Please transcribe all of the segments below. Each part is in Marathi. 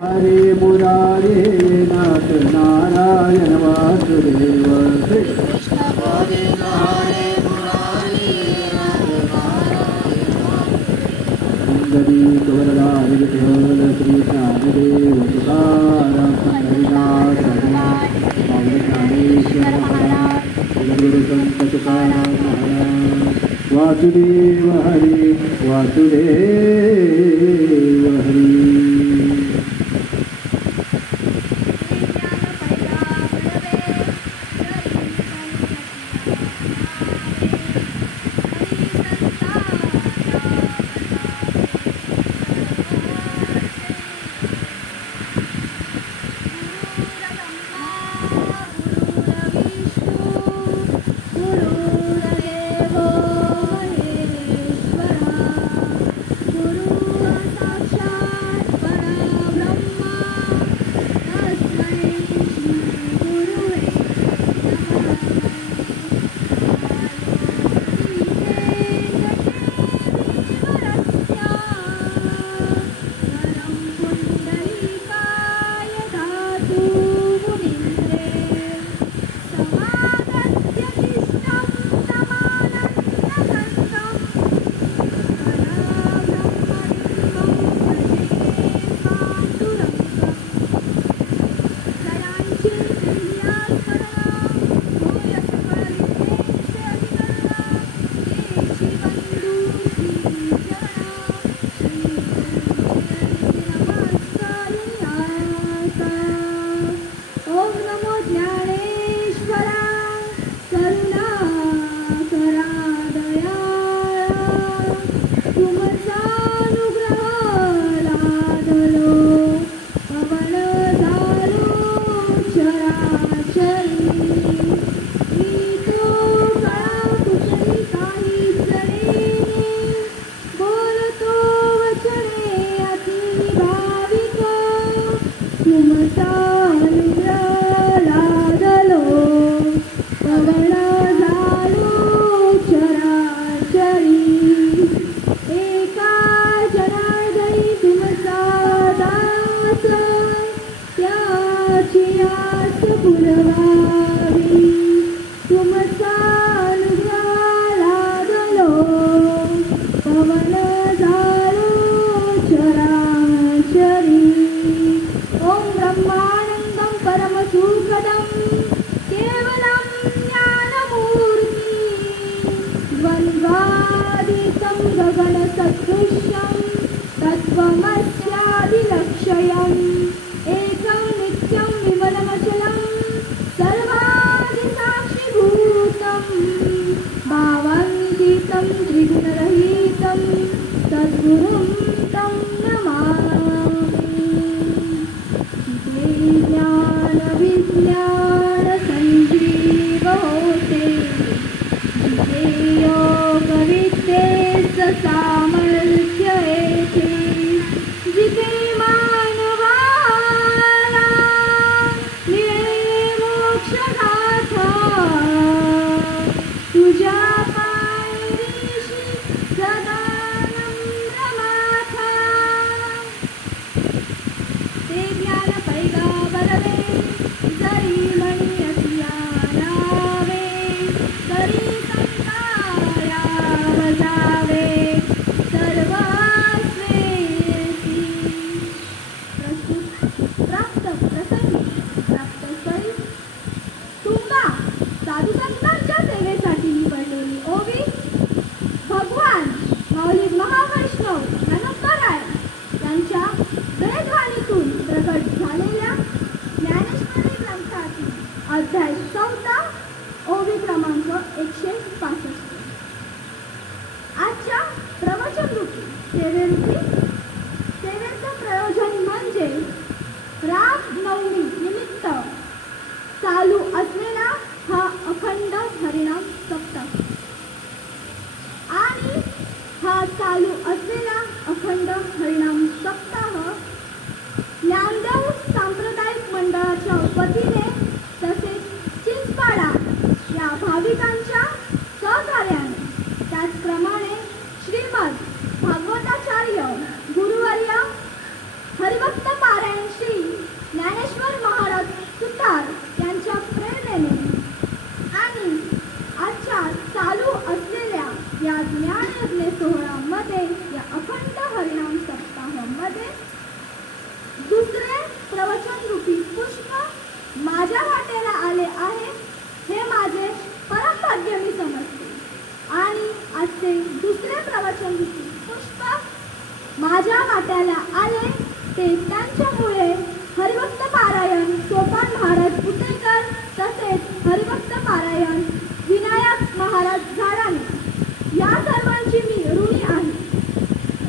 हरे मुरारे नाथ नारायण वासुदेव कृष्ण हरे हरे मुरारे नाथ नारायण वासुदेव वरदारि विठ्ठल श्री ज्ञानदेव तुकाराम हरिनाथ रघुनाथ पावन ज्ञानेश्वर महाराज गुरु संत तुकाराम महाराज वासुदेव हरे वासुदेव हरे। वतीने तसेच चिंचपाडा या भाविकांच्या दुसरे प्रवचन रूपी पुष्प माझ्या वाटेला आले आहे हे माझे परमभाग्य मी समजते आणि आजचे दुसरे प्रवचन रूपी पुष्प माझ्या वाट्याला आले ते त्यांच्यामुळे हरिभक्त पारायण सोपान महाराज पुतेकर तसेच हरिभक्त पारायण विनायक महाराज झाडाने या सर्वांची मी ऋणी आहे.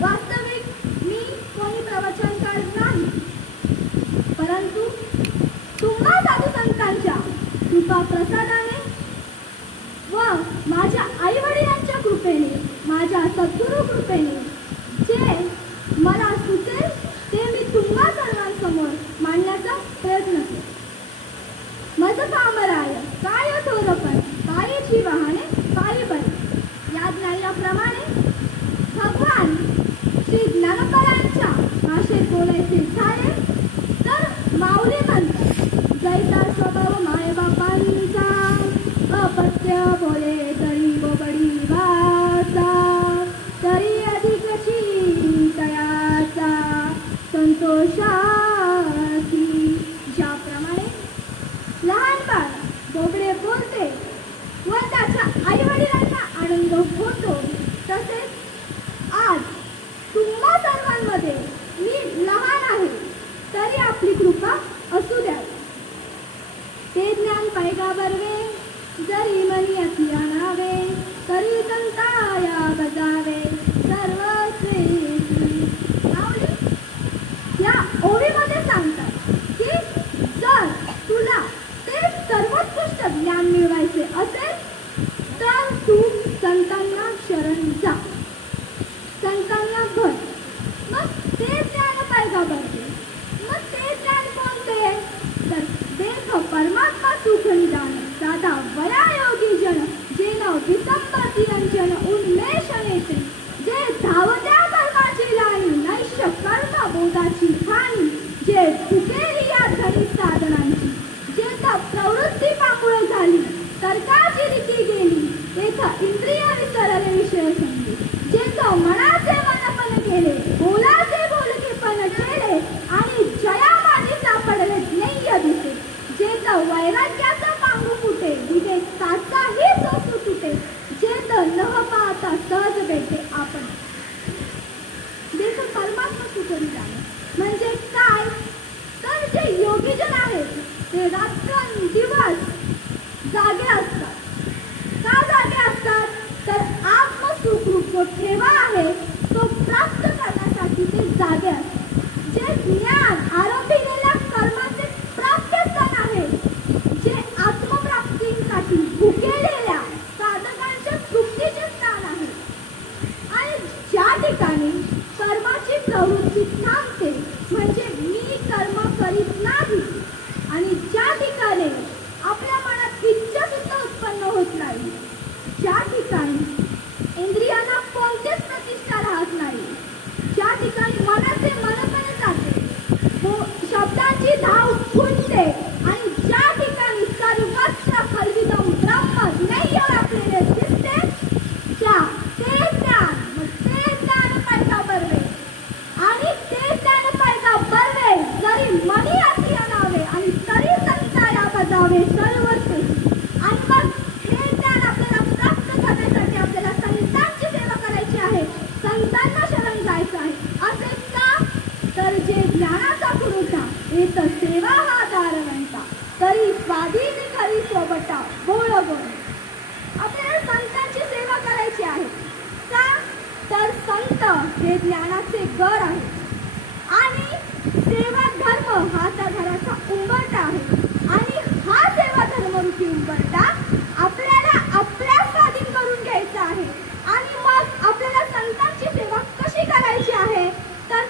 वास्तविक मी कोणी प्रवचनकार नाही, परंतु तुम्हा साधू संतांच्या कृपा प्रसादाने व माझ्या आई वडिलांच्या कृपेने माझ्या सद्गुरु कृपेने जे मला सुचेल ते मी तुम्हा सर्वांसमोर मांडण्याचा प्रयत्न केला. मज कामराय काय थोरपण पायीची वाहने पायी बरे या ज्ञानाप्रमाणे भगवान श्री ज्ञानोबरायांच्या भाषेत बोलायचे झाले तर माऊली म्हणतात जैसा स्वभाव माय बापांचा अपत्य बोले तरी बोबडी वाचा तरी अधिकची तयाचा संतोषाची. ज्याप्रमाणे लहान बाळ बोबडे बोलते व त्याच्या आई वडिलांना आनंद होतो तसेच आज तुम्हा सर्वांमध्ये मी लहान आहे तरी आपली कृपा असू द्या. ते ज्ञान पैगा बरवे जरी मनी अति आणावे तरी संताया बजावे सर्व या ओळीमध्ये सांगतात की जर तुला ते सर्वोत्कृष्ट ज्ञान मिळवायचे असेल तर तू संतांना शरण जा, संतांना भर. मग ते ज्ञान पैगा बरवे. मग ते ज्ञान कोणते तर देख परमात्मा सुख निदान साधा वयायोगी जन जेन विसंपत्ती अंजन उन्मेष नेते जे धावत्या कर्माची लाणी नैश्य कर्म बोधाची खाणी जे चुकेली या धनी साधनांची जेथ प्रवृत्ती पामुळे झाली तर्काची रीती गेली तेथ इंद्रिय विसरले विषय समजे जेथ मनाचे मनपण केले बोलाचे बोलकेपण केले आणि जयामानी सापडले ज्ञेय दिसे जेथ वैराग्याचा पांगू फुटे विवेकाचाही सोसू तुटे जेथ न पाहता सहज भेटे आपण. देख परमात्मा सुखरी जाणे म्हणजे काय तर जे योगीजन आहेत ते रात्रंदिवस जागे असतात. का जागे असतात तर आत्मसुखरूप ठेवा आहे तो प्राप्त करण्यासाठी ते जागे असतात. जे ज्ञान आरंभिलेल्या कर्माचे प्राप्तस्थान आहे जे आत्मप्राप्तीसाठी भुकेलेल्या साधकांच्या तृप्तीचे स्थान आहे आणि ज्या ठिकाणी कर्माची प्रवृत्ती थांबते म्हणजे मी कर्म करीत नाही आणि ज्या ठिकाणी आपल्या मनात इच्छा सुद्धा उत्पन्न होत नाही, ज्या ठिकाणी इंद्रियांना कोणतीच प्रतिष्ठा राहत नाही, ज्या ठिकाणी मनाचे मनपणे जाते शब्दांची धाव खुंटते आणि ज्या ठिकाणी सर्वत्र फलविदम ब्रह्म ज्ञेय व्यापलेले दिसते ते ज्ञान मग ते ज्ञान पैगा बरवे आणि ते ज्ञान पैगा बरवे जरी मनी अति आणावे आणि तरी संताया बजावे सर्वस्व. आणि मग हे ज्ञान आपल्याला प्राप्त करण्यासाठी आपल्याला संतांची सेवा करायची आहे, संतांना शरण जायचं आहे. असे का तर जे ज्ञानाचा पुरवठा येत सेवा हा दारवंता तरी स्वाधीन खरी सोबता बोळ बोळ. आपल्याला संतांची सेवा करायची आहे का तर संत हे ज्ञानाचे घर आहे आणि सेवा धर्म हा त्या घराचा उंबरठा आहे आणि हा सेवा धर्म रूपी उंबरठा आपल्याला आपल्या स्वाधीन करून घ्यायचा आहे. आणि मग आपल्याला संतांची सेवा कशी करायची आहे तर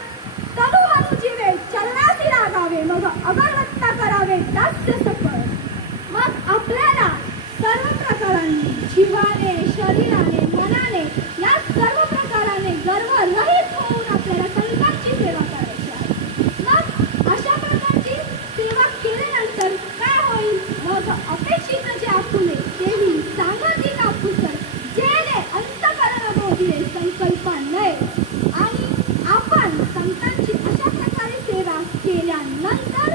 तनु मनु जीवे चरणासी लागावे मग अगरवत्ता करावे दास्य सकळ. मग आपल्याला सर्व प्रकारांनी जीवाने शरीराने मनाने या सर्व प्रकाराने गर्व रहित होऊन आपल्याला संतांची सेवा करायची आहे. मग अशा प्रकारची सेवा केल्यानंतर काय होईल मग अपेक्षित जे आपुले देवी सांगती कापुसर जेने अंतकरण बोधिले संकल्प नये आणि आपण संतांची अशा प्रकारे सेवा केल्यानंतर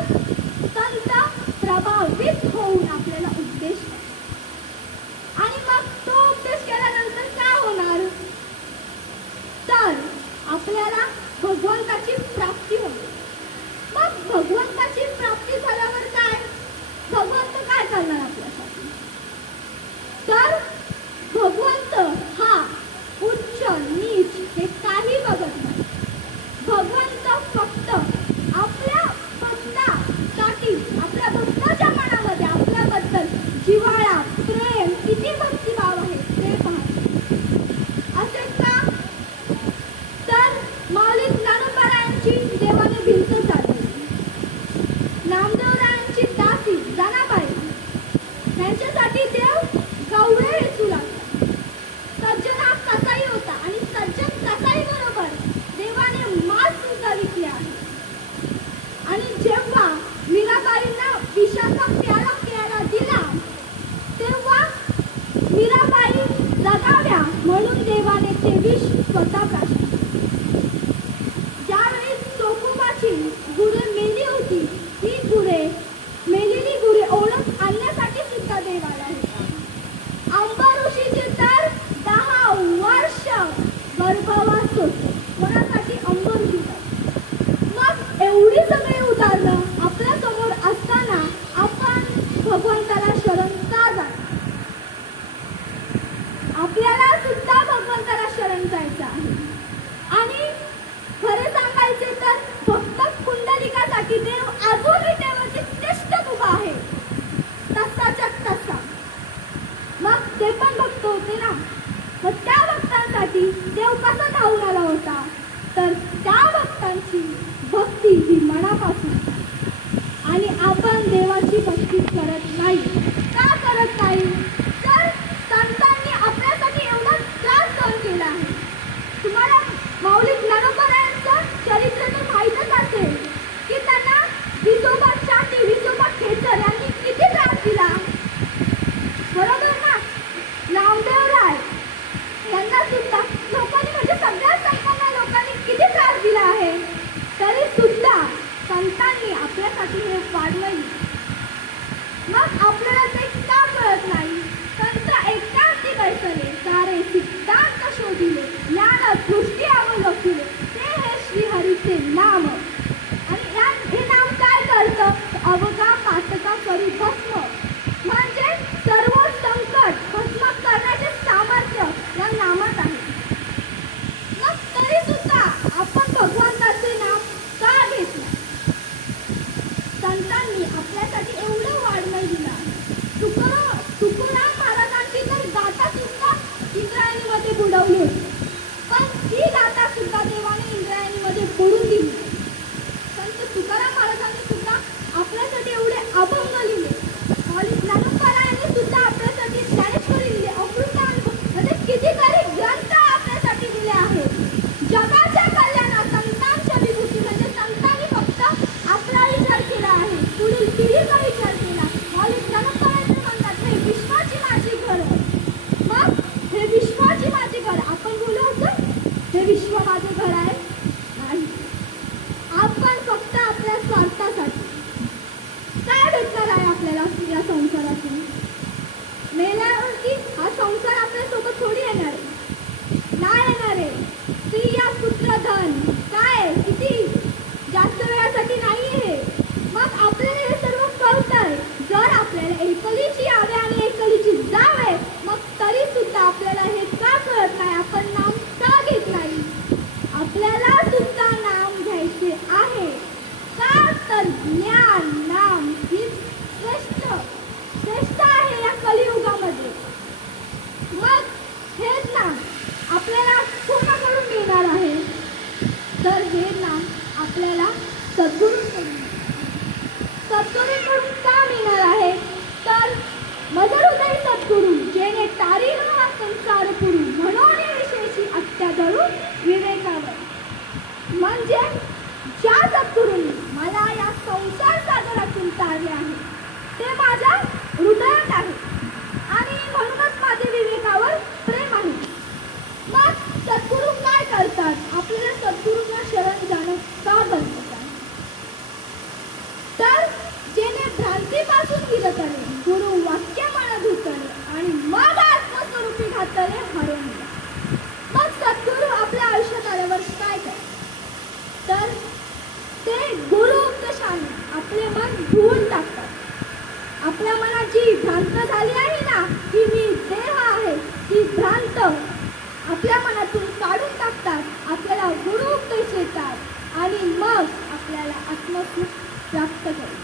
संत प्रभावित होऊन आपल्याला उपदेश करतात. आणि मग तो उपदेश केल्यानंतर काय होणार, तर आपल्याला भगवंताची प्राप्ती होते. मग भगवंताची प्राप्ती झाल्यावर काय, भगवंत काय करणार आपल्यासाठी, तर भगवंत हा उच्च नीच हे काही बघत नाही. भगवंत फक्त आपल्या भक्तासाठी, आपल्या भक्ताच्या मनामध्ये आपल्याबद्दल जिव्हाळा, प्रेम, किती भक्तिभाव आहे ते पाहतो. असे का, तर माऊली ज्ञानोबारायांची देवाने भिंत चालवली. नामदेवरायांची दासी जनाबाई यांच्यासाठी देव गवळे वेचू लागला. सज्जन हा कसाई होता आणि सज्जन कसाई बरोबर देवाने मास सुद्धा विकले आहे. आणि जेव्हा मीराबाईंना विषाचा प्याला प्यायला दिला तेव्हा मीराबाई जगाव्या म्हणून देवाने ते विष स्वतः प्राशन. ज्यावेळी चोखोबाची गुरे मेली होती, ही गुरे मेलेली गुरे ओळख आणण्यासाठी सुद्धा देव आला होता. अंबऋषीचे तर 10 वर्ष गर्भवास होते. कोणासाठी, अंबऋषीसाठी. मग एवढी सगळी उदाहरणं आपल्या समोर असताना आपण भगवंताला शरण का जाणार. आपल्याला सुद्धा भगवंताला शरण जायचं आहे. आणि खरे सांगायचे तर भक्त पुंडलिकासाठी देव अजून विटेवरती तिष्ठत उभा आहे, तसाच्या तसा. मग ते पण भक्त होते ना, मग त्या भक्तांसाठी देव कसा धावून आला होता, तर त्या भक्तांची भक्ती ही मनापासून. आणि आपण देवाची भक्ती करत नाही. का करत नाही, तर संतांनी आपल्यासाठी एवढा त्रास सहन केला आहे. तुम्हाला माऊली ज्ञानोबारायांचं चरित्र तर माहीतच असेल की त्यांना विसोबा चाटी, विसोबा खेचर यांनी किती त्रास दिला, बरोबर ना. नामदेवराय यांना सुद्धा लोकांनी, म्हणजे सगळ्या संपन्न लोकांनी किती त्रास दिला आहे, तरी सुद्धा संतांनी आपल्यासाठी हे वाढवले. मग आपल्याला ते का कळत नाही. संत एकांती बैसले, सारे सिद्धांत शोधिले, ज्ञान दृष्टी अवलोकिले, ते हे श्रीहरीचे नाम. आणि हे नाम काय करतं, अवघा पातका करी भस्म, म्हणजे सर्व संकट भस्म करण्याचे सामर्थ्य या नामात आहे. मग तरी सुद्धा आपण भगवंताचे नाम का घेत नाही. संतांनी आपल्यासाठी एवढं वाढवून दिलं. तुकाराम महाराजांची तर गाथा सुद्धा इंद्रायणीमध्ये बुडवली होती, पण ती गाथा सुद्धा देवाने इंद्रायणीमध्ये बुडून दिली. संत तुकाराम महाराजांनी सुद्धा आपल्यासाठी एवढे अभंग लिहिले. ज्ञानोबारायांनी सुद्धा आपल्यासाठी ज्ञानेश्वरी लिहिली, अमृतानुभव, म्हणजे कितीतरी ग्रंथ आपल्यासाठी दिले आहेत. जगाच्या कल्याणात संतांच्या विभूती, म्हणजे संतांनी फक्त आपला विचार केला आहे, पुढील पिढीचा विचार केला. ज्ञानोबारायांनी म्हणतात हे विश्वाची माझी घर. मग हे विश्वाची माझी घर आपण बोलू होतं, हे विश्व माझे घर आहे नाही. आपण फक्त आपल्या स्वार्थासाठी. काय भेटणार आहे आपल्याला या संसारातून. मेल्यावरती हा संसार आपल्यासोबत थोडी येणार आहे, नाही येणार आहे. स्त्रिया, पुत्र, धन काय किती जास्त वेळासाठी नाही आहे. मग आपल्याला हे सर्व कळतंय. जर आपल्याला एकलीची यावे आणि एकलीची जावे, मग तरी सुद्धा आपल्याला हे का कळत नाही, आपण नाम का घेत नाही. आपल्याला सुद्धा नाम घ्यायचे आहे. का तर ज्ञान नाम ही श्रेष्ठ आहे या कलियुगामध्ये. मग हेच नाम आपल्याला कोणाकडून मिळणार आहे, तर हे नाम आपल्याला सद्गुरूंकडून का मिळणार आहे, तर मदहृदय सद्गुरू जेणे तारील हा संसार पुरू, म्हणून विशेषी अत्याधरू विवेकावर. म्हणजे ज्या सद्गुरूंनी मला या संसार सागरातून तारले आहे ते माझ्या हृदयात आहे आणि म्हणूनच माझे विवेकावर प्रेम आहे. मग सद्गुरू काय करतात, आपल्याला सद्गुरूंना शरण जाणं का बनवतात. हिरतले गुरु वाक्य मन धुतले आणि मग आत्मस्वरूपी घातले हरवून. मग सद्गुरू आपल्या आयुष्यात आल्यावर काय करतात तर ते गुरु उपदेशाने आपले मन धुवून टाकतात. आपल्या मनात जी भ्रांत झाली आहे ना की मी देह आहे ती भ्रांत आपल्या मनातून काढून टाकतात. आपल्याला गुरु उपदेश देतात आणि मग आपल्याला आत्मसुख प्राप्त करतात.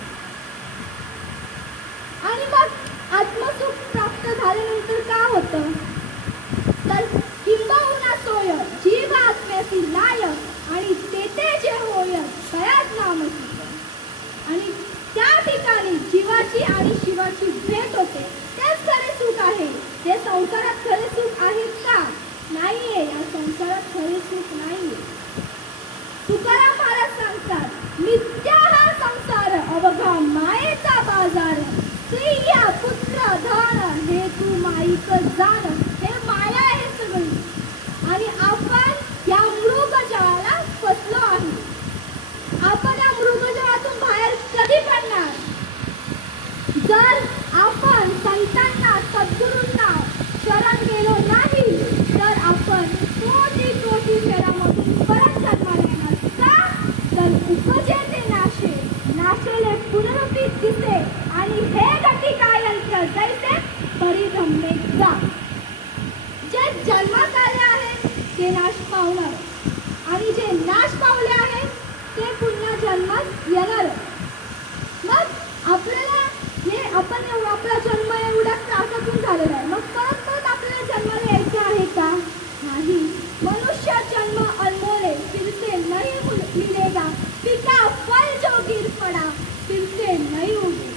आणि मग आत्मसुख प्राप्त झाल्यानंतर काय होतं तर किंबहुना सोय जीव आत्म्याची लाय आणि तेथे जे होय तयाच नामसुख. आणि त्या ठिकाणी जीवाची आणि शिवाची भेट होते. तेच खरे सुख आहे. ते संसारात खरे सुख आहे का नाहीये. या संसारात खरे सुख नाहीये. तुकाराम महाराज सांगतात मिथ्या हा संसार अवघा मायेचा बाजार. स्त्रिया पुत्र धन हे तू माईक जाण. हे माया आहे सगळी आणि आपण या मृगजळाला फसलो आहे. आपण या मृगजळातून बाहेर कधी पडणार. जर आपण संतांना सद्गुरूंना शरण गेलो नाही तर आपण कोटी कोटी फेरामधून परत जन्माला येणार का तर उपजे ते नाशे नाशेले पुनरुत्थित दिसे आणि हे घटिका यंत्र जैसे परिभ्रमे जा. जे जन्मात आले आहेत ते नाश पावणार आणि जे नाश पावले आहेत ते पुन्हा जन्मात येणार. मग आपल्याला हे आपण आपला जन्म एवढ्या त्रासातून झालेला आहे. मग परत परत आपल्याला जन्माला यायचं आहे का नाही. मनुष्य जन्म अनमोले फिरसे नहीं मिलेगा. पिका फल जो गिर पडा फिरसे नहीं उगे.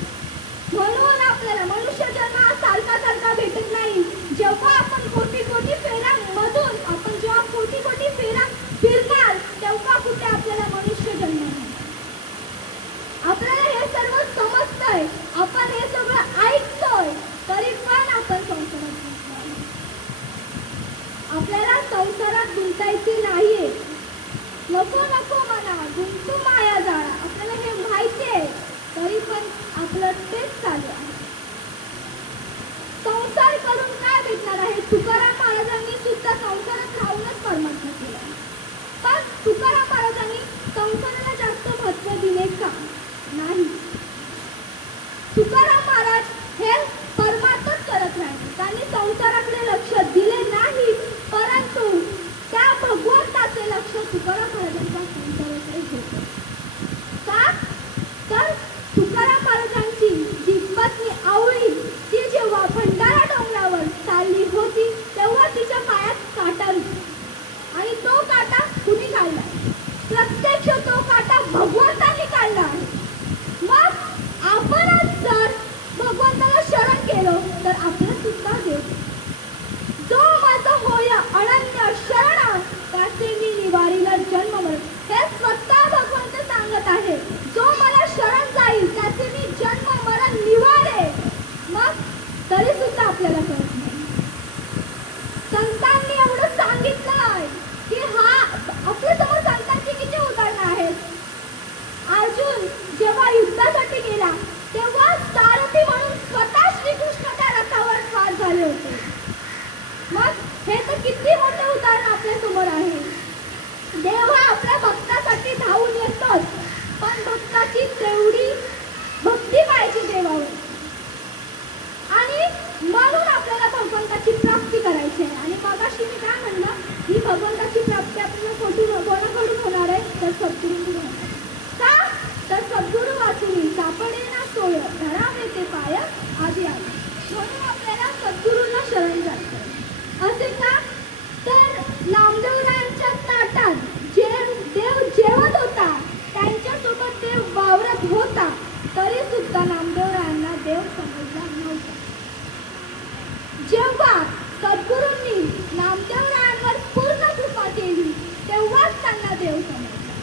म्हणून आपल्याला मनुष्य जन्म हा सारखा सारखा भेटत नाही. जेव्हा आपण कोटी कोटी फेऱ्यांमधून आपण जेव्हा कोटी कोटी फेऱ्या फिरणार तेव्हा कुठे आपल्याला मनुष्य जन्म नाही. आपल्याला हे सर्व समजतंय. आपण हे सगळं ऐकतोय तरी पण आपण संसारात गुंतलोय. आपल्याला संसारात गुंतायचे नाहीये. नको नको म्हणा गुंतू माया जाळा. आपल्याला हे माहितीये तरी पण आपलं तेच चालू आहे. संसार करून काय भेटणार आहे. तुकाराम महाराजांनी सुद्धा संसारात राहूनच परमात्मा केला. पण तुकाराम महाराजांनी संसाराला जास्त महत्त्व दिले का नाही. तुकाराम महाराज हे परमार्थच करत राहिले. त्यांनी संसाराकडे लक्ष दिले नाही परंतु त्या भगवंताचे लक्ष तुकाराम महाराजांच्या संसाराकडे होते. का तर तुकाराम महाराजांची जी पत्नी आवळी ती जेव्हा भंडारा डोंगरावर चालली होती तेव्हा तिच्या पायात काटा रुतला आणि तो काटा कुणी काढला. प्रत्यक्ष तो काटा भगवंतांनी काढला. मग आपणच जर भगवंताला शरण केलो तर आपल्याला सुद्धा देव जो माझा होय अनन्य शरण त्याचे मी निवारीला जन्म मरण. हे स्वतः भगवंत सांगत आहे. जो मला शरण जाईल त्याचे मी जन्म मरण निवारे. मग तरी सुद्धा आपल्याला कळत नाही. संतांनी एवढं सांगितलंय की हा आपल्या समोर संतांची किती उदाहरणं आहेत. अर्जुन जेव्हा युद्धासाठी गेला तेव्हा सारथी म्हणून स्वतः श्रीकृष्ण त्या रथावर स्वार झाले होते. मग हे तर किती मोठे उदाहरण आपल्या समोर आहे. देव हा आपल्या भक्तासाठी धावून येतोच पण भक्ताची तेवढी भक्ती पाहिजे देवावर. आणि म्हणून आपल्याला भगवंताची प्राप्ती करायची आहे. आणि मगाशी मी काय म्हणलं ही भगवंताची प्राप्ती आपल्याला कोणाकडून होणार आहे तर सद्गुरूंकडून होणार. का तर सद्गुरू वाचून सापडे ना सोय धरावे ते पाय आधी आले. म्हणून आपल्याला सद्गुरूंना शरण जायचं. असे का तर नामदेवरायांच्या ताटात देव जेवत होता त्यांच्यासोबत देव वावरत होता तरी सुद्धा नामदेवरायांना देव समजला नव्हता. जेव्हा सद्गुरूंनी नामदेवरायांवर पूर्ण कृपा केली तेव्हाच त्यांना देव समजला.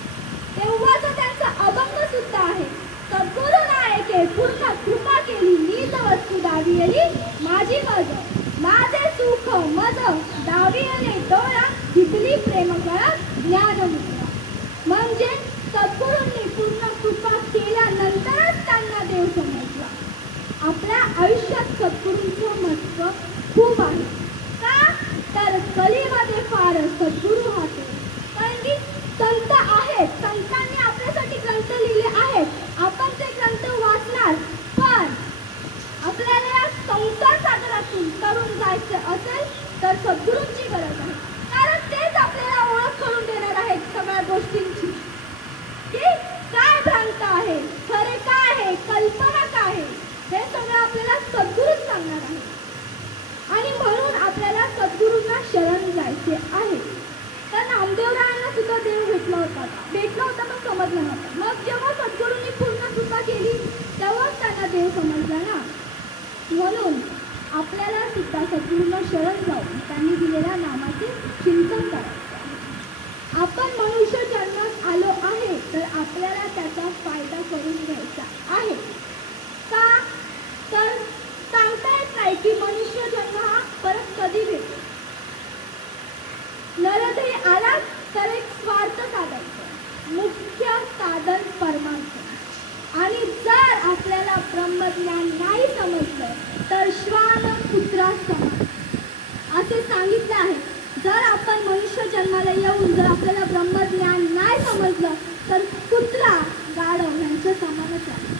तेव्हाच त्यांचा अभंग सुद्धा आहे. सद्गुरू नायके पूर्ण कृपा केली नीत वस्तू दावी आली माझी मज माझे सुख मज दावी आले डोळा हितली प्रेम कळा ज्ञान मुद्रा. म्हणजे सद्गुरूंनी पूर्ण कृपा केल्यानंतरच त्यांना देव समजला. महत्त्व खूप आहे. का तर कलीमध्ये फार सद्गुरू हाते. कारण की संत आहेत, संतांनी आपल्यासाठी ग्रंथ लिहिले आहेत, आपण ते ग्रंथ वाचणार. पण आपल्याला या संसार सागरातून तरुण जायचं असेल तर सद्गुरूंची गरज आहे. कारण तेच आपल्याला ओळख करून देणार आहेत सगळ्या गोष्टींची, की काय भ्रांत आहे, खरे काय आहे, कल्पना काय आहे, हे सगळं आपल्याला सद्गुरूच सांगणार आहे. आणि म्हणून आपल्याला सद्गुरूंना शरण जायचे आहे. तर नामदेवरायांना सुद्धा देव भेटला होता पण समजलं नव्हतं. मग जेव्हा सद्गुरूंनी पूर्ण कृपा केली तेव्हाच त्यांना देव समजला ना. म्हणून आपल्याला सुद्धा सद्गुरूंना शरण जाऊन त्यांनी दिलेल्या नामाचे चिंतन करायचे. आपण मनुष्य जन्मात आलो आहे तर आपल्याला त्याचा फायदा करून घ्यायचा आहे. का तर सांगता येत नाही की मनुष्य जन्म हा परत कधी भेटेल. नरदेही आला तर एक स्वार्थ साधायचं, मुख्य साधन परमार्थ. आणि जर आपल्याला ब्रह्मज्ञान नाही समजलं तर श्वान कुत्रा समान असे सांगितले आहे. जर आपण मनुष्य जन्माला येऊन जर आपल्याला ब्रह्मज्ञान नाही समजलं तर कुत्रा गाढव यांच्या समानच आहे.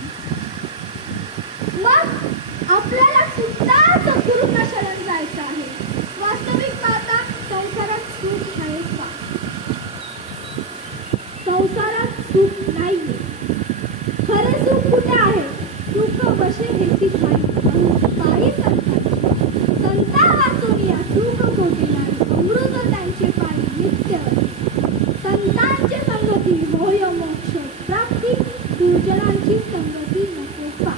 मग आपल्याला सुद्धा सद्गुरूंना शरण जायचं आहे. वास्तविक पाहता संसारात सुख आहे का? संसारात सुख नाहीये. खरे सुख कुठे आहे? सुख बसे हेती पायी संता वाचून या सुख कोठे नाही. अमृत त्यांचे पायी नित्य संतांची संगती होय मोक्ष प्राप्ती. दुर्जनांची संगती नको पा.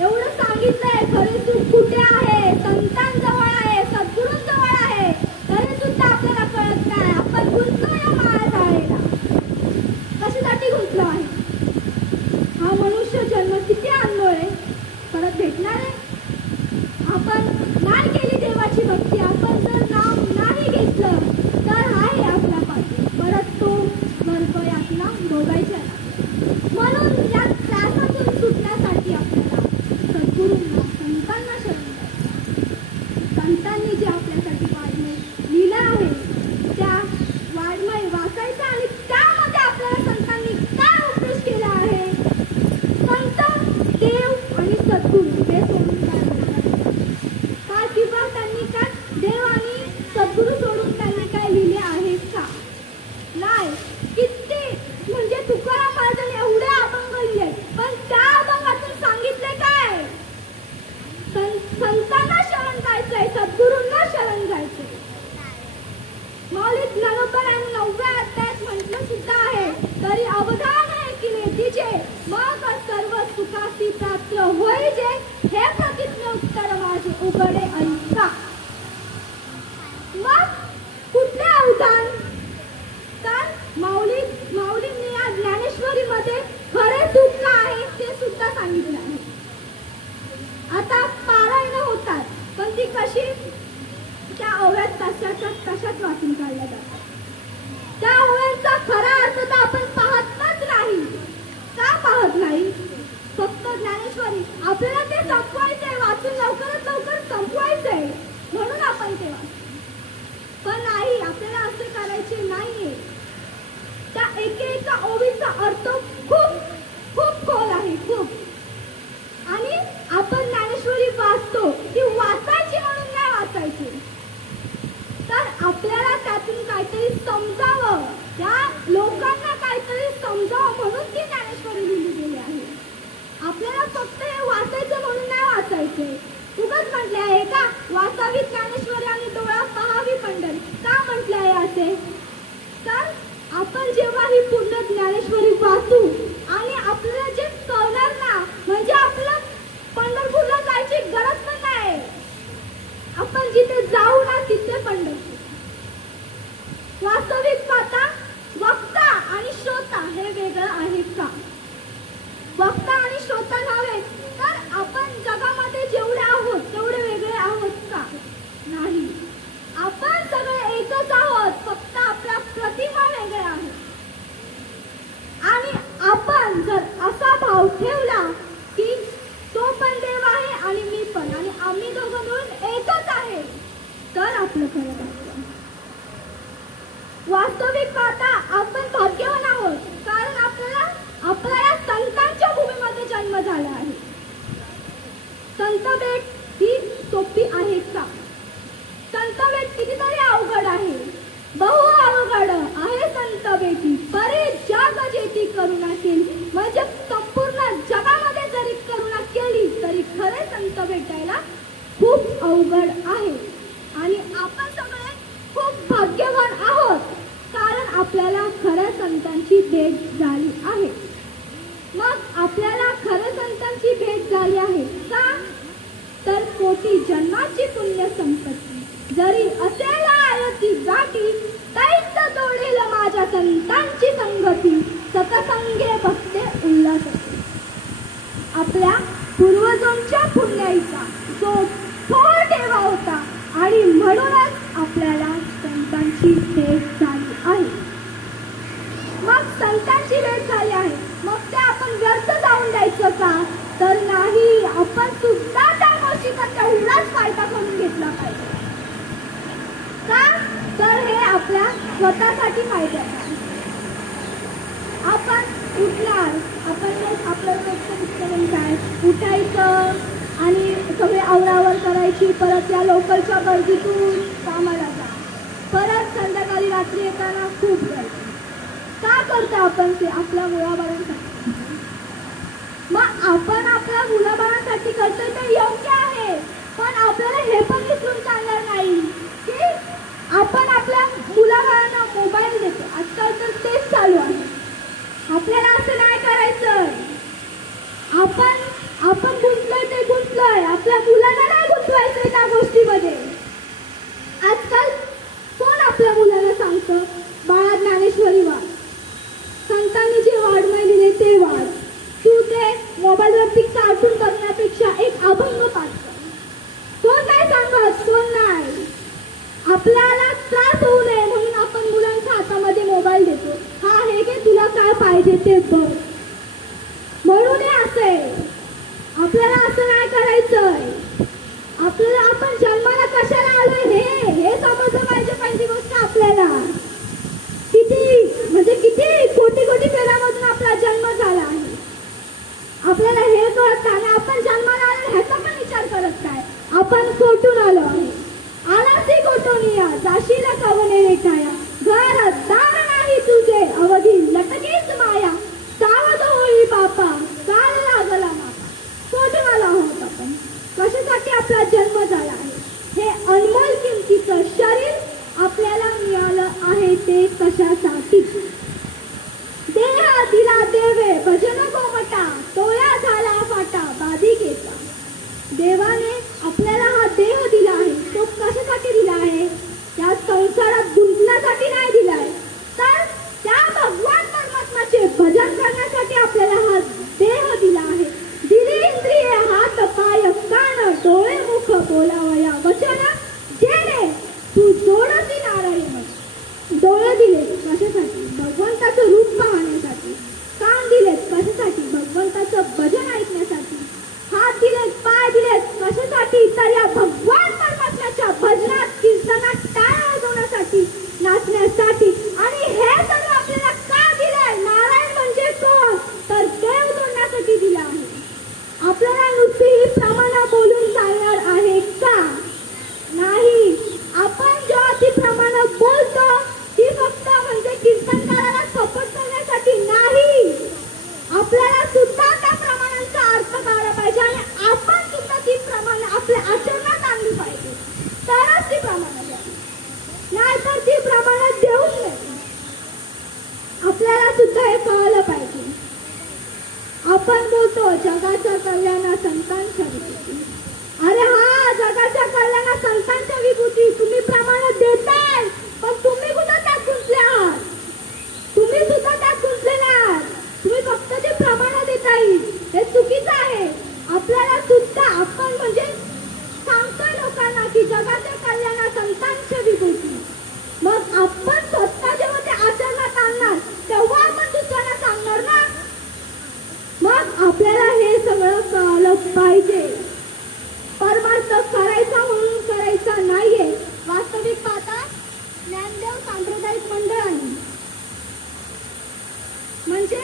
एवढं सांगितलंय. खरे सुख कुठे आहे? संतांजवळ आहे, सद्गुरूंजवळ आहे. तरी सुद्धा आपल्याला कळत नाही. आपण गुंतलो या माया जाळेला. कशासाठी गुंतलो आहे? हा मनुष्य जन्म किती अनमोल आहे, परत भेटणार आहे. आपण नाही केली देवाची भक्ती, आपण जर नाम नाही घेतलं तर आहे आपला पाठी परत तो स्वर्ग यातला भोगायचा. म्हणून या त्रासातून सुटण्यासाठी आपल्याला सद्गुरूंना संतांना शरण जायचं. संतांनी जे आपल्यासाठी वाङ्मय लिहिलं आहे त्या वाङ्मय वाचायचं आणि त्यामध्ये आपल्याला संतांनी काय उपदेश केला आहे. संत, देव आणि सद्गुरू हे सोडून काय काय किंवा त्यांनी काय देव आणि सद्गुरू सोडून त्यांनी काय लिहिले आहे का? नाही. किती म्हणजे तुकाराम महाराजांनी एवढे अभंग लिहिले पण त्या अभंगातून सांगितले काय? संतांना शरण जायचंय, सद्गुरूंना शरण जायचंय. माऊली ज्ञानोबरायांनी 9व्या अध्यायात म्हटलं सुद्धा आहे. तरी अवधान आहे की नेतीचे मग सर्व सुखासी प्राप्त होईजे. हे प्रतिज्ञ उत्तर माझे उघडे ऐका. मग कुठले अवधान? तर माऊलींनी या ज्ञानेश्वरीमध्ये खरे सुख काय आहे ते सुद्धा सांगितलं आहे. आता पारायण होतात पण ती कशी त्या ओव्यात तशाच वाचून काढल्या जातात. त्या ओव्यांचा खरा अर्थ तर आपण पाहतच नाही. का पाहत नाही? फक्त ज्ञानेश्वरी आपल्याला ते संपवायचंय, वाचून लवकरात लवकर संपवायचंय म्हणून आपण ते वाचतो. पण नाही, आपल्याला असे करायचे नाहीये. त्या एकेका ओवीचा अर्थ खूप खूप खोल आहे, खूप. आणि आपण ज्ञानेश्वरी वाचतो ती वाचायची म्हणून नाही वाचायची, तर आपल्याला त्यातून काहीतरी समजावं, त्या लोकांना काहीतरी समजावं म्हणून ती ज्ञानेश्वरी लिहिली गेली आहे. आपल्याला फक्त हे वाचायचं म्हणून नाही वाचायचे. उगाच म्हटले आहे का वाचावी ज्ञानेश्वरी आणि डोळा पहावी पंढरी? का म्हटले आहे असे? तर आपण जेव्हा ही पूर्ण ज्ञानेश्वरी वाचू आणि आपल्याला जे कळणार ना, म्हणजे आपलं पंढरपूरला जायची गरज पण नाही. आपण जिथे जाऊ ना तिथे पंढरपूर. वास्तविक पाहता वक्ता आणि श्रोता हे वेगळं आहे का? वक्ता आणि श्रोता नव्हे तर आपण जगामध्ये जेवढे आहोत तेवढे वेगळे आहोत का? नाही. आपण सगळे एकच आहोत, फक्त आपल्या प्रतिमा वेगळ्या आहेत. आणि अवघड आहे आणि आपण सगळे खूप भाग्यवान आहोत, कारण आपल्याला खऱ्या संतांची भेट झाली आहे. मग आपल्याला खऱ्या संतांची भेट झाली आहे का? तर कोटी जन्माची पुण्य संपत्ती जरी असेल आयती गाठी, तैच जोडील माझ्या संतांची संगती, सतसंगे भक्ते उल्हास. आपल्या पूर्वजांच्या पुण्याईचा जो थोर ठेवा होता आणि म्हणूनच आपल्याला संतांची भेट झाली आहे. मग संतांची भेट झाली आहे, मग ते आपण व्यर्थ जाऊन द्यायचं का? तर नाही, आपण सुद्धा त्या गोष्टीचा तेवढाच फायदा करून घेतला पाहिजे. का? तर हे आपल्या स्वतःसाठी फायद्याचं आहे. आपण उठणार, आपण आपलं रोजचं काय उठायचं आणि सगळे आवरावर करायची, परत या लोकलच्या गर्दीतून कामाला जा, परत संध्याकाळी रात्री येताना खूप गर्दी. का करतो आपण ते? आपल्या मुलाबाळांसाठी. मग आपण आपल्या मुलाबाळांसाठी करतोय ते योग्य आहे, पण आपल्याला हे पण विसरून चालणार नाही की आपण आपल्या मुलाबाळांना मोबाईल देतो. आजकाल तर तेच चालू आहे. आपल्याला असं नाही करायचं. आपण गुंतलोय ते गुंतलोय, आपल्या मुलांना नाही गुंतवायचंय त्या गोष्टीमध्ये. आजकाल कोण आपल्या मुलांना सांगतं, बाळा ज्ञानेश्वरी वाच, संतांनी जे वाड्मय लिहिले ते वाच, तू ते मोबाईलवरती कार्टून करण्यापेक्षा एक अभंग पाठ कर. कोण काय सांगत? कोण नाही. आपल्याला त्रास होऊ नये म्हणून आपण मुलांच्या हातामध्ये मोबाईल देतो. हा, हे घे, तुला काय पाहिजे ते बघ म्हणून हे असेल. आपल्याला असं नाही करायचंय. आपल्याला आपण जन्माला कशाला आलोय हे समजलं पाहिजे. पहिली गोष्ट आपल्याला किती कोटी कोटी पेरामधून आपला जन्म झाला आहे. आपल्याला हे कळत नाही. आपण जन्माला आलो ह्याचा पण विचार करत काय. आपण कोठून आलो आहे. आलासी कोठूनिया जाशील कवने रेखाया, घर दार नाही तुझे अवधी लटकीच माया, सावध होई बापा काल लागला मापा. कोठून आलो आहोत आपण, कशासाठी आपला जन्म झाला आहे. हे अनमोल किमतीचं शरीर आपल्याला मिळालं आहे ते कशासाठी. देह दिला देवे भजन गोमटा, तोया झाला फाटा बाधिकेचा. देवाने आपल्याला हा देह दिला आहे, तो कशासाठी दिला आहे. त्या संसारात गुंतण्यासाठी नाही दिलाय, तर त्या भगवान परमात्म्याचे भजन करण्यासाठी आपल्याला हा देह दिला आहे. दिली इंद्रिये हात पाय कान डोळे मुख बोलावया वचन, जेणे तू जोडती नारायण. डोळे दिले कशासाठी? भगवंताचं रूप पाहण्यासाठी. कान दिलेत कशासाठी? भगवंताचं भजन ऐकण्यासाठी. हात दिलेत, पाय दिलेत कशासाठी? तर या भगवान परमात्म्याच्या भजनात, कीर्तनात टाळ्या वाजवण्यासाठी, नाचण्यासाठी. आणि हे सर्व आपल्याला का दिलंय? नारायण म्हणजे कोण? तर देव जोडण्यासाठी दिलं आहे. आपल्याला नुसती ही प्रमाणा बोलून चालणार आहे का? नाही. आपण जेव्हा ती प्रमाणा बोलतो ती फक्त म्हणजे कीर्तनकाराला सपोर्ट करण्यासाठी नाही. आपल्याला सुद्धा त्या प्रमाणांचा अर्थ कळला पाहिजे आणि आपण सुद्धा ती प्रमाणे आपल्या आचरणात आणली पाहिजे, तरच ती प्रमाणे द्यावी. नाहीतर ती प्रमाणे देऊच नाही. आपल्याला सुद्धा हे कळलं पाहिजे. आपण बोलतो जगाच्या कल्याणा संतांच्या विभूती. अरे हा, जगाच्या कल्याणा संतांच्या विभूती तुम्ही प्रमाणात देताय, पण तुम्ही कुठं त्यात गुंतले आहात. तुम्ही सुद्धा त्यात गुंतलेले आहात. तुम्ही फक्त ते प्रमाणात देता येईल, हे चुकीचं आहे. आपल्याला सुद्धा आपण म्हणजे सांगतोय लोकांना की जगाच्या कल्याणा संतांच्या विभूती. मग आपण स्वतः जेव्हा ते आचरणात आणणार तेव्हा आपण दुसऱ्यांना सांगणार ना. मग आपल्याला हे सगळं कळलं पाहिजे. परमार्थ करायचा म्हणून करायचा नाहीये. वास्तविक पाहता ज्ञानदेव सांप्रदायिक मंडळांनी म्हणजे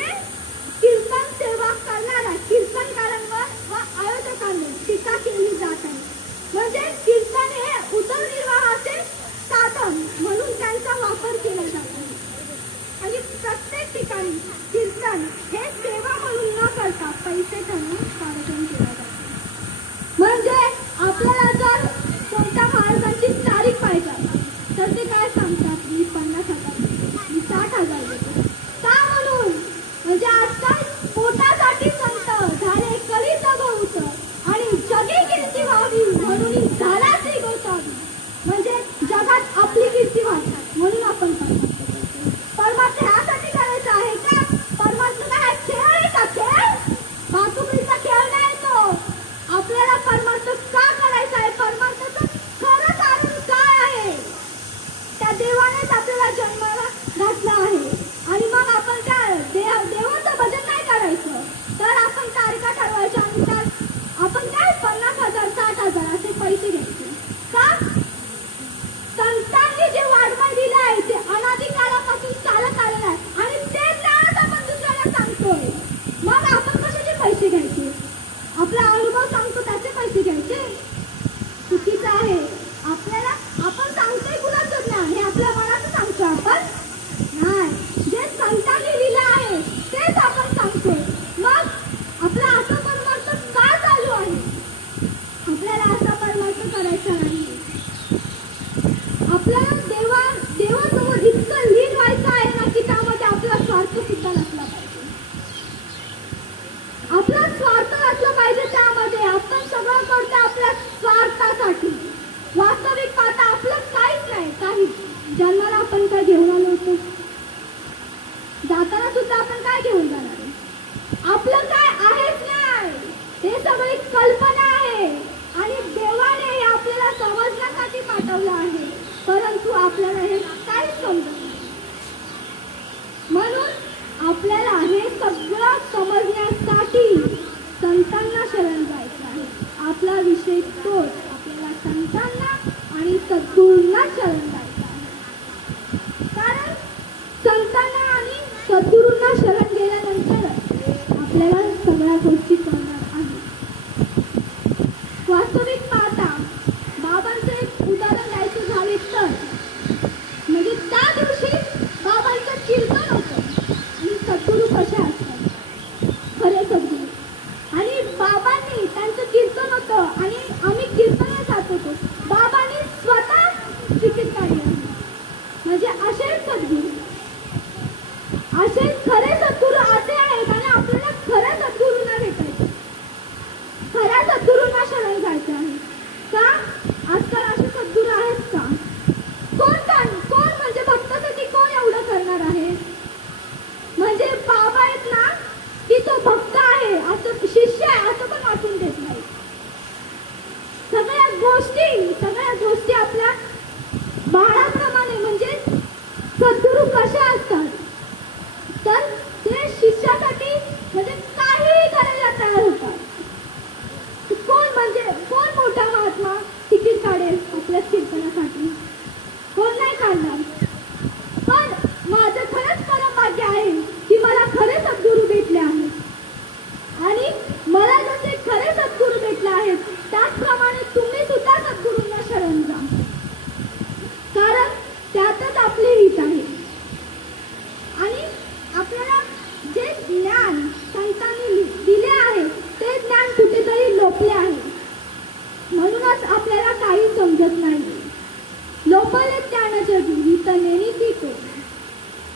कीर्तन सेवा करणाऱ्या कीर्तनकारांवर व आयोजकांवर टीका केली जात आहे. म्हणजे कीर्तन हे उदरनिर्वाहाचे साधन म्हणून त्यांचा वापर केला जातो आणि प्रत्येक ठिकाणी कीर्तन हे सेवा म्हणून न करता पैसे ठरवून कार्यक्रम केला जातो. म्हणजे आपल्याला जर तारखा ठरवायच्या आणि त्यात आपण काय 50,000 60,000 असे पैसे घ्यायचे का? संतांनी जे वाड्मय दिलं आहे ते अनादी काळापासून चालत आलेलं आहे आणि ते ज्ञानच आपण दुसऱ्याला सांगतोय. मग आपण कशाचे पैसे घ्यायचे? आपला अनुभव सांगतो त्याचे पैसे घ्यायचे? चुकीचं आहे. आपल्याला आपण सांगतोय कुणाचं ज्ञान हे आपल्या मनाचं सांगतो आपण नाही. जे संतांनी लिहिलं आहे तेच आपण सांगतोय. मग आपला असं परमार्थ का चालू आहे? आपल्याला असा परमार्थ करायचा नाही. आपल्याला देवासमोर इतकं लीन व्हायचं आहे ना की त्यामध्ये आपला स्वार्थ सुद्धा नसला पाहिजे. आपला स्वार्थ नसला पाहिजे. त्यामध्ये आपण सगळं करतो आपल्या स्वार्थासाठी. वास्तविक पाहता आपलं काहीच नाही. काही जन्माला आपण काय घेऊन आलो होतो? जाताना सुद्धा आपण काय घेऊन जाणार आहे? आपलं काय आहेच नाही. हे सगळी कल्पना आहे आणि देवाने हे आपल्याला समजण्यासाठी पाठवलं आहे. परंतु आपल्याला हे काहीच समजत नाही. म्हणून आपल्याला हे सगळं समजण्यासाठी संतांना शरण जायचं आहे. आपला विषय तोच. आपल्याला संतांना आणि सद्गुरूंना शरण जायचं आहे. कारण संतांना आणि सद्गुरूंना शरण गेल्यानंतर आपल्याला सगळ्या गोष्टी कळणार आहेत. वास्तविक पाहता बाबांचं एक उदाहरण द्यायचं झाले तर म्हणजे त्या दिवशी बाबांचं कीर्तन होतं आणि सद्गुरू कसे असतात? खरे सद्गुरू. आणि बाबांनी त्यांचं कीर्तन होतं आणि आम्ही कीर्तनाला जात होतो. बाबांनी स्वतः तिकीट काढलं. म्हणजे असेच सद्गुरू, असे खरे सद्गुरू असे आहेत आणि आपल्याला खऱ्या सद्गुरूंना भेटायचं. खऱ्या सद्गुरूंना शरण जायचं आहे. का? आजकाल असे सद्गुरू आहेत का? कोण म्हणजे भक्तासाठी कोण एवढं करणार आहे? म्हणजे बाबा आहेत ना की तो भक्त आहे असं, शिष्य आहे असं पण वाटून देत नाही. सगळ्या गोष्टी आपल्या बाळाप्रमाणे. म्हणजे सद्गुरू कसे असतात तर ते शिष्यासाठी म्हणजे काहीही करायला तयार होतात. कोण मोठा महात्मा तिकीट काढेल आपल्या कीर्तनासाठी? कोण नाही काढणार. पण माझं खरंच परम भाग्य आहे की मला खरे सद्गुरू भेटले आहेत आणि मला जसे खरे सद्गुरू भेटले आहेत त्याचप्रमाणे तुम्ही सुद्धा सद्गुरूंना शरण जा. कारण त्यातच आपले हित आहे. आणि आपल्याला जे ज्ञान संतांनी दिले आहे ते ज्ञान कुठेतरी लोपले आहे. म्हणूनच आपल्याला काही समजत नाही. लोपले ज्ञानाच्या वितनेनी पितो.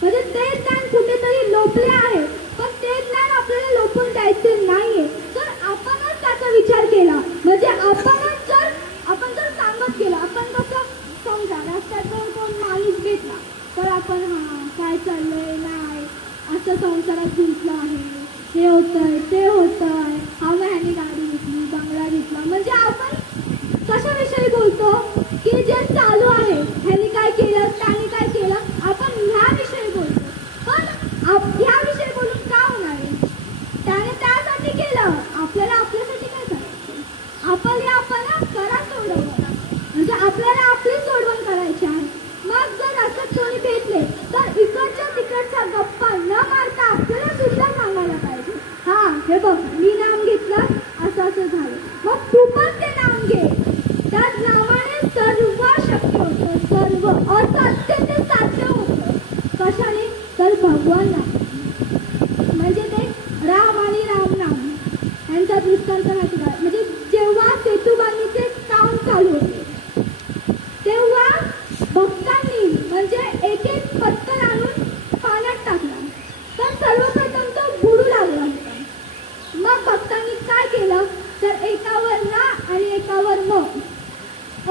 म्हणजे ते ज्ञान कुठेतरी लोपले आहे. पण ते ज्ञान आपल्याला लोपून द्यायचे नाहीये. तर आपणच त्याचा विचार केला म्हणजे आपण जर सांगत गेलो. आपण कसं समजा रस्त्यावर कोण माणूस भेटला तर आपण काय चाललंय नाही असं संसारात गुंतलं आहे, हे होतंय ते होतंय, ह्याने गाडी घेतली, बंगला घेतला. म्हणजे आपण कशाविषयी बोलतो की जे चालू आहे ह्याने काय केलं त्याने काय केलं आपण ह्याविषयी बोलतो. पण ह्याविषयी बोलून का होणार आहे? त्याने त्यासाठी केलं, आपल्याला आपल्यासाठी काय करायचं? आपण करा सोडवणं. म्हणजे आपल्याला आपली सोडवण करायची आहे. मग जर असं कोणी भेटले तर इकडच्या तिकडच्या गप्पा न मारता आपल्याला सुद्धा सांगायला पाहिजे. हे बघ मी नाम घेतलं असं झालं. मग तू पण ते नाम घे. त्या नावाने सर्व शक्य होतं. सर्व असाध्य ते साध्य होतं. कशाने? तर भगवान नाम. म्हणजे ते राम आणि राम नाम यांचा दृष्टांत माहिती का? म्हणजे जेव्हा सेतुबांधणीचे काम चालू होते तेव्हा भक्तांनी म्हणजे एक पत्तर आणून पाण्यात टाकला तर सर्वप्रथम तो बुडू लागला होता. मग भक्तांनी काय केलं तर एकावर ना आणि एकावर म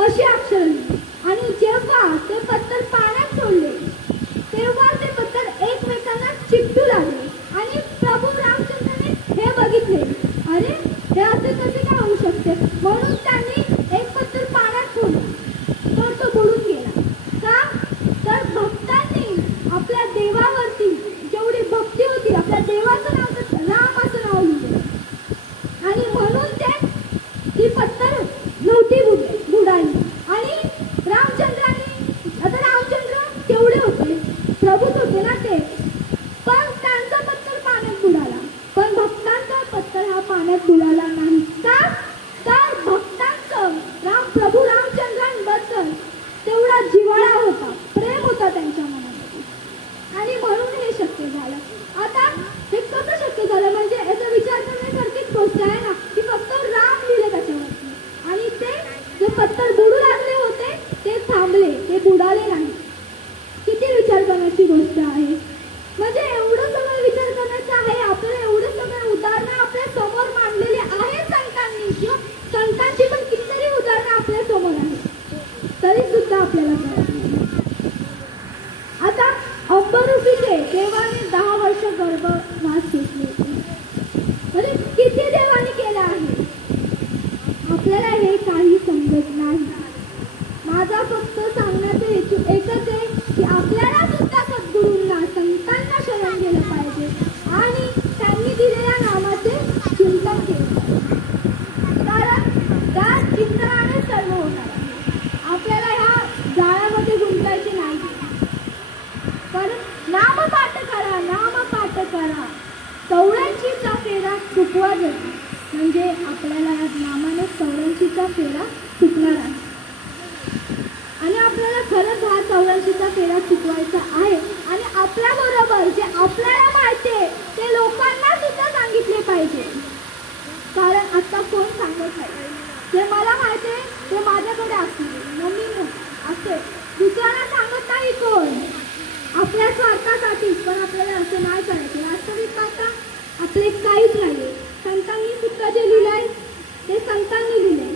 अशी अक्षर लिहिली. आणि जेव्हा ते पत्तर पाण्यात सोडले तेव्हा ते पत्तर एकमेकांना चिकटू लागले. आणि प्रभू रामचंद्राने हे बघितले, अरे हे असे कसे काय होऊ शकते? म्हणून त्यांनी एक पत्तर पाण्यात सोडलं तर तो बुडून गेला. का? तर भक्तांनी आपल्या देवावरती जेवढी भक्ती होती, आपल्या देवाचं नाव राम असं नाव लिहिलं. सांगण्यात मिळाला नाही का तर भक्तांचं प्रभू रामचंद्रांबद्दल तेवढा जिव्हाळा होता, प्रेम होता त्यांच्या मनामध्ये आणि म्हणून हे शक्य झालं. आता हे कसं शक्य झालं म्हणजे याचा विचार करण्यासारखीच गोष्ट आहे ना की फक्त राम लिहिले त्याच्यावरती आणि ते जे पत्थर बुडू लागले होते ते थांबले, ते बुडाले नाही. किती विचार करण्याची गोष्ट आहे. म्हणजे एवढं सगळं विचार करण्याचं आहे. आपल्याला एवढे सगळे उदाहरणं आपल्या समोर मांडलेली आहेत संतांनी किंवा संतांची पण कितीतरी उदाहरणं आपल्या समोर आहेत तरी सुद्धा आपल्याला कळत नाही. आता अंबऋषीचे देवाने 10 वर्ष गर्भवास घेतले होते. म्हणजे किती देवाने केलं आहे आपल्याला हे काही समजत नाही. माझा फक्त सांगण्याचा हेतू एकच आहे की आपल्याला सुद्धा सद्गुरूंना संतांना शरण गेलं पाहिजे आणि त्यांनी दिलेल्या नामाचे चिंतन केलं पाहिजे. कारण त्या चिंतनाने सर्व होणार आहे. आपल्याला ह्या जाळ्यामध्ये गुंतायचे नाही. कारण नामपाठ करा, नामपाठ करा, चौऱ्याऐंशीचा फेरा चुकवा जातो. म्हणजे आपल्याला या नामाने 84चा फेरा चुकणार आहे आणि आपल्याला खरंच हा 84चा फेरा चुकवायचा आहे. आणि आपल्याबरोबर जे आपल्याला माहिती आहे ते लोकांना सुद्धा सांगितले पाहिजे. कारण आता कोण सांगत नाही. जे मला माहिती आहे ते माझ्याकडे असते, मम्मी असते, दुसऱ्याला सांगत नाही कोण. आपल्या स्वार्थासाठीच. पण आपल्याला असं नाही करायचं. वास्तविक आता आपले काहीच नाही. संतांनी सुद्धा जे लिहिलंय ते संतांनी लिहिले.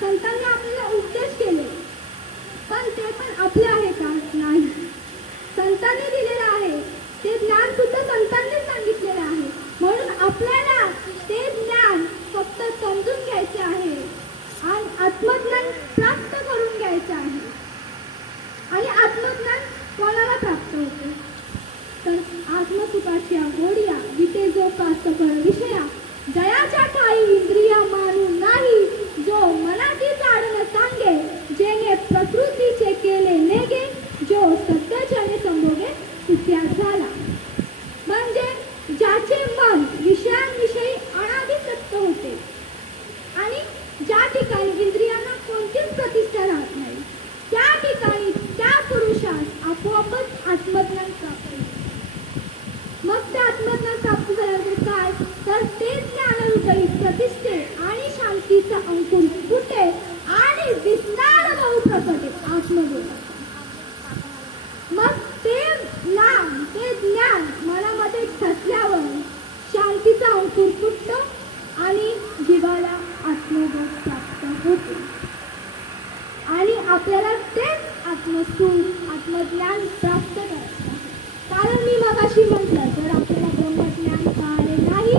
संतांनी आपल्याला उपदेश केले पण ते पण आपले आहे का? नाही. संतांनी दिलेलं आहे ते ज्ञान सुद्धा संतांनी सांगितलेलं आहे. म्हणून आपल्याला ते ज्ञान फक्त समजून घ्यायचे आहे आणि आत्मज्ञान प्राप्त करून घ्यायचं आहे. आणि आत्मज्ञान कोणाला प्राप्त होते तर आत्मसुखाच्या गोडिया विटे जो कास्त फळ विषया जयाच्या ठाई इंद्रिया मानू नाही जो मनाची जाणून सांगे जेने प्रकृतीचे केले नेगे जो सत्याच्याने संभोगे सुख्या झाला. म्हणजे ज्याचे मन विषयांविषयी अनादिसक्त होते आणि ज्या ठिकाणी इंद्रियांना कोणतीच प्रतिष्ठा राहत नाही त्या ठिकाणी त्या पुरुषास आपोआपच आत्मज्ञान प्राप्त होते. मग ते आत्मज्ञान प्राप्त झाल्यानंतर काय तर ते ज्ञानरूपी प्रतिष्ठे आणि शांतीचा अंकुर फुटे आणि विस्तार बहु प्रकटे आत्मबोध. मग ते ज्ञान मनामध्ये ठसल्यावर शांतीचा अंकुर फुटतो आणि जीवाला आत्मबोध प्राप्त होतो आणि आपल्याला तेच आत्मसुख आत्मज्ञान प्राप्त करायचं आहे. कारण मी मगाशी म्हटलं तर आपल्याला ब्रह्मज्ञान कळाले नाही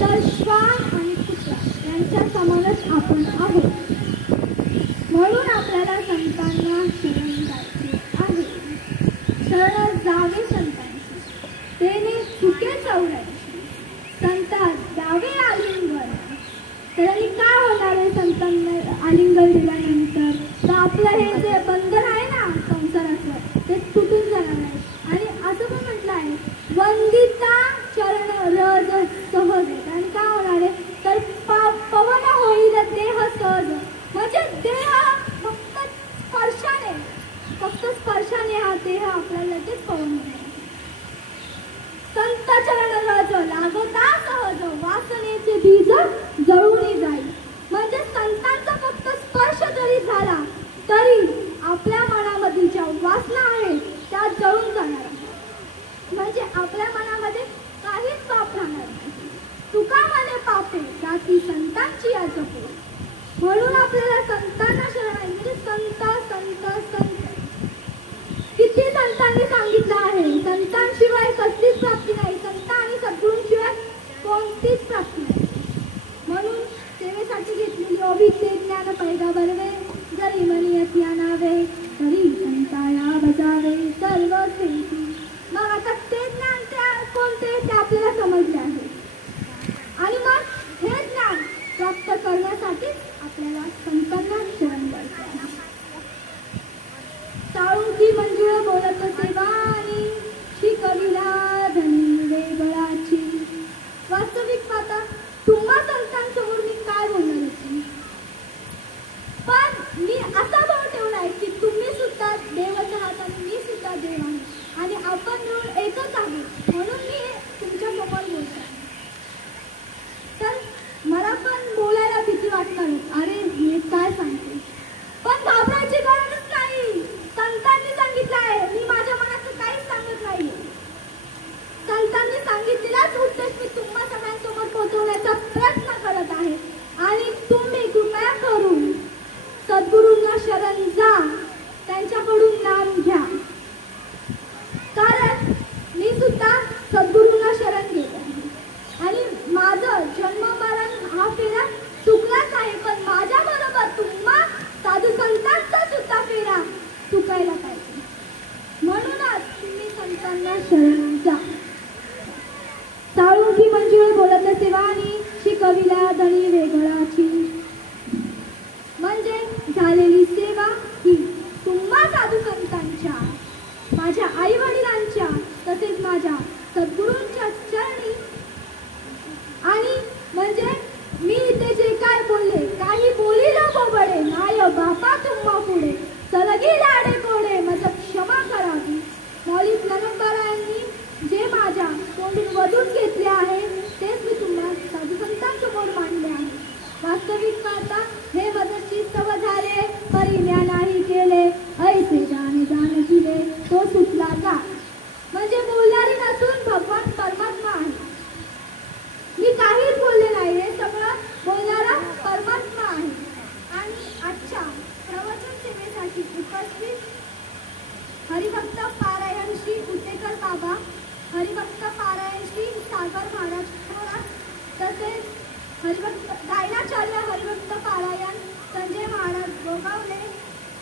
तर श्वान आणि कुत्रा यांच्या समानच आपण आहोत. म्हणून आपल्याला संतांना शरण जायचे आहे. शरण जावे संतांची तेने चुके 84 संतात द्यावे आलिंगन. त्यांनी काय होणार आहे संतांना आलिंगन दिल्यानंतर तर आपलं हे जे बंधन आहे ना संसाराचं ते तुटून जाणार आहे. आणि असं पण म्हटलं आहे वंदिता चरण रज सहज. आणि काय होणार आहे तर पवन होईल देह सहज. म्हणजे देह फक्त स्पर्शाने हा देह आपल्याला लगेच पवन होणार. संत चरण रज लागता सहज वासनेचे बीज जळून जाईल. म्हणजे संतांचा फक्त स्पर्श जरी झाला तरी आपल्या मनामधील ज्या वासना आहेत त्या जळून जाणार आहेत. म्हणजे आपल्या मनामध्ये काहीच पाप राहणार नाही. तुका मने पापे जाती संतांची जपो. म्हणून आपल्याला संतांना शरण आहे. म्हणजे संत संत संत किती संतांनी सांगितलं आहे संतांशिवाय कसलीच प्राप्ती नाही. संत आणि सद्गुरूंशिवाय कोणतीच प्राप्ती नाही. म्हणून सेवेसाठी घेतलेली अभिषेक ज्ञान पैदा बरवे जरी मनी या नावे तरी संताया बजावे सर्व सेवी. मग आता ते ज्ञान कोणते ते आपल्याला समजले आहे आणि मग हे ज्ञान प्राप्त करण्यासाठी आपल्याला संतांना शरण जायचे आहे. साळुंकी मंजुळ बोलत असे वाणी शिकविला धनी वेगळाची. वास्तविक पाहता तुम्हा वेगळ्या दणी वेगळाची. म्हणजे झालेली सेवा ही तुम्हा साधू संतांच्या, माझ्या आई वडिलांच्या तसेच माझ्या सद्गुरूंच्या चरणी. आणि म्हणजे मी इथे जे काय बोलले काही बोलीला बोबडे नाय बापा तुम्हा पुढे सलगी लाडे कोडे माझं क्षमा करावी. मौली ज्ञानोबारायांनी जे माझ्या तोंडून वधून घेतले आहे तेच मी तुम्हाला साधू संतांसमोर मांडले आहे. वास्तविक पाहता हे मदतची सव झाले परिण्या नाही केले ऐसे जाणे जाण दिले तो सुटला का. म्हणजे बोलणारी नसून भगवान परमात्मा आहे. मी काहीच बोलले नाही, हे सगळं बोलणारा परमात्मा आहे. आणि आजच्या प्रवचन सेवेसाठी उपस्थित हरिभक्त पारायण श्री कुटेकर बाबा, हरिभक्त पारायण श्री सागर महाराज थोरात, तसेच हरिभक्त गायनाचार्य हरिभक्त पारायण संजय महाराज गोगावले,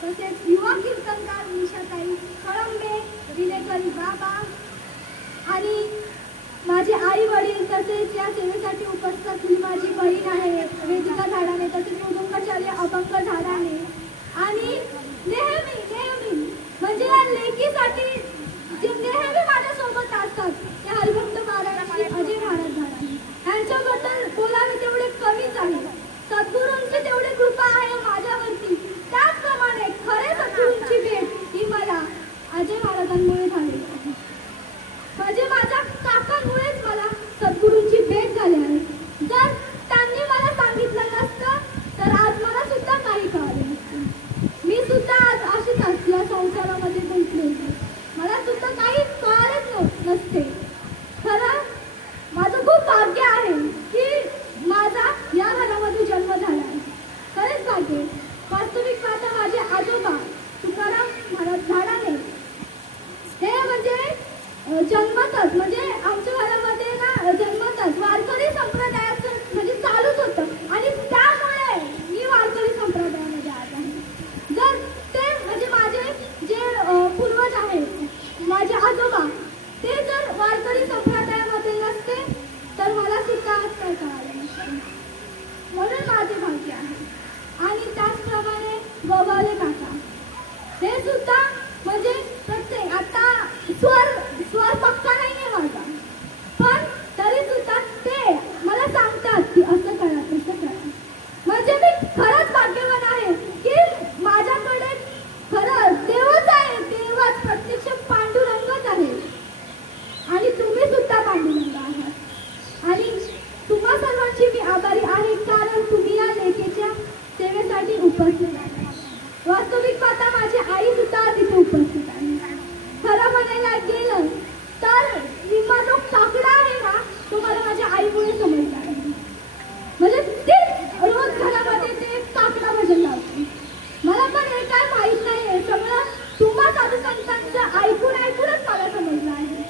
तसेच युवा कीर्तनकार निशाताई कळंबे, विलेकरी बाबा आणि माझे आई वडील, तसेच या सेवेसाठी उपस्थित ही माझी बहीण आहे वेदिका झाडाने, तसेच उदुंगाचार्य अभंग झाडाने. आणि नेहमी नेहमी म्हणजे या लेकीसाठी जे नेहमी माझ्यासोबत असतात ते हरिभक्त पारायण अजय महाराज झाडाने. यांच्याबद्दल बोलावे तेवढे कमीच आहे. सद्गुरूंची तेवढी कृपा आहे माझ्यावरती. त्याचप्रमाणे खरे सद्गुरूंची भेट ही मला अजय महाराजांमुळे झाली आहे. म्हणजे माझ्या काकांमुळेच मला सद्गुरूंची भेट झाली आहे. जर त्यांनी मला सांगितलं नसतं तर आज मला सुद्धा काही कळले नसते. मी सुद्धा आज अशीच असल्या संसारामध्ये गुंतले होते. मला सुद्धा काही कळलेच नसते. खरं माझं खूप भाग्य आहे की माझा या घरामध्ये जन्म झाला आहे. खरेच भाग्य. वास्तविक पाहता माझे आजोबा तुकाराम महाराज झाडाने हे म्हणजे जन्मतच म्हणजे आमच्या घरामध्ये ना जन्मतच वारकरी संप्रदायाचं म्हणजे चालूच होतं आणि त्यामुळे मी वारकरी संप्रदायामध्ये आले आहे. जर ते म्हणजे माझे जे पूर्वज आहेत माझे आजोबा ते जर वारकरी संप्रदायामध्ये नसते तर मला सुद्धा आज काय कळालं नसतं. म्हणून माझे भाग्य आहे. आणि त्याचप्रमाणे गोगावले काका हे सुद्धा म्हणजे प्रत्येक आता स्वर पक्का नाहीये माझा, पण तरी सुद्धा ते मला सांगतात की असं करा तसं करा. म्हणजे मी खरंच भाग्यवान आहे की माझ्याकडे खरं देवच आहे. देवच प्रत्यक्ष पांडुरंगच आहे. आणि तुम्ही सुद्धा पांडुरंग आहात. आणि तुम्हा सर्वांची मी आभारी आहे कारण तुम्ही या लेकीच्या सेवेसाठी उपस्थित आहात. वास्तविक पाहता माझी आई सुद्धा तिथे उपस्थित आहे. खरं म्हणायला गेलं तर निम्मा जो काकडा आहे ना तो मला माझ्या आईमुळे समजला आहे. म्हणजे ते रोज घरामध्ये ते काकडा भजन लावते. मला पण हे काय माहीत नाहीये. सगळं तुम्हा साधू संतांचं ऐकूनच मला समजलं आहे.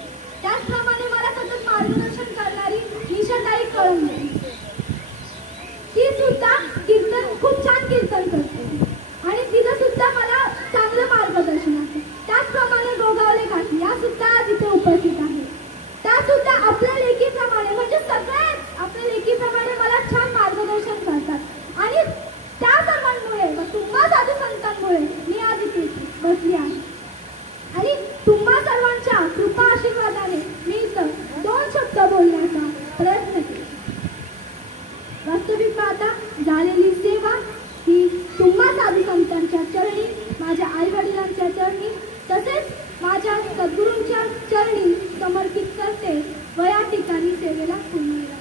त्याचप्रमाणे मला सतत मार्गदर्शन करणारी निशाताई कळंबे ती सुद्धा कीर्तन खूप छान कीर्तन करते आणि तिचं सुद्धा मला चांगलं मार्गदर्शन आहे. त्याचप्रमाणे गोगावले काकी या सुद्धा तिथे उपस्थित आहे. त्या सुद्धा आपल्या लेकीप्रमाणे म्हणजे सगळेच आपल्या लेकीप्रमाणे मला छान मार्गदर्शन करतात. आणि त्या सर्वांमुळे तुम्हा साधू संतांमुळे मी आज इथे बसली आहे. आणि तुम्हा सर्वांच्या कृपा आशीर्वादाने मी इथं 2 शब्द बोलण्याचा प्रयत्न केला. वास्तविक पाहता झालेली सेवा ही तुम्हा साधू संतांच्या चरणी, माझ्या आई वडिलांच्या चरणी तसेच माझ्या सद्गुरूंच्या चरणी समर्पित करते व या ठिकाणी सेवेला पुण्य